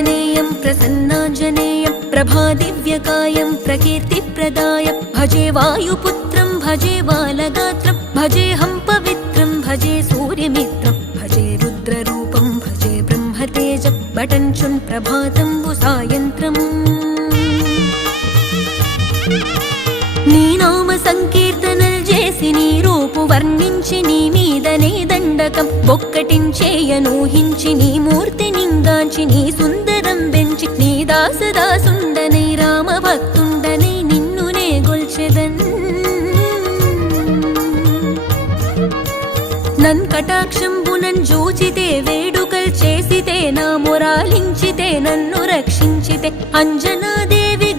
प्रसन्नाञ्जनेयं प्रसन्नाञ्जनेयं प्रभादिव्यकायं प्रकीर्तिप्रदायं भजे वायुपुत्रं भजे बालगात्रं भजेऽहं पवित्रं भजे सूर्यमित्रं भजे रुद्ररूपं भजे ब्रह्मतेजं बटञ्चुन् प्रभातं सायन्त्रम् నీ నామ సంకీర్తనలు చేసి నీ రూపు వర్ణించి నీ మీదనే దండకం ఒక్కటించేయనూహించి నీ మూర్తి నింగాంచి నీ సుందరం పెంచి నీ దాసదాసుండనై రామ భక్తుండనై నిన్నునే గొల్చెదన్ నన్ కటాక్షంబునన్ జూచితే వేడుకల్ చేసితే నా మొరాలించితే నన్ను రక్షించితే అంజనాదేవి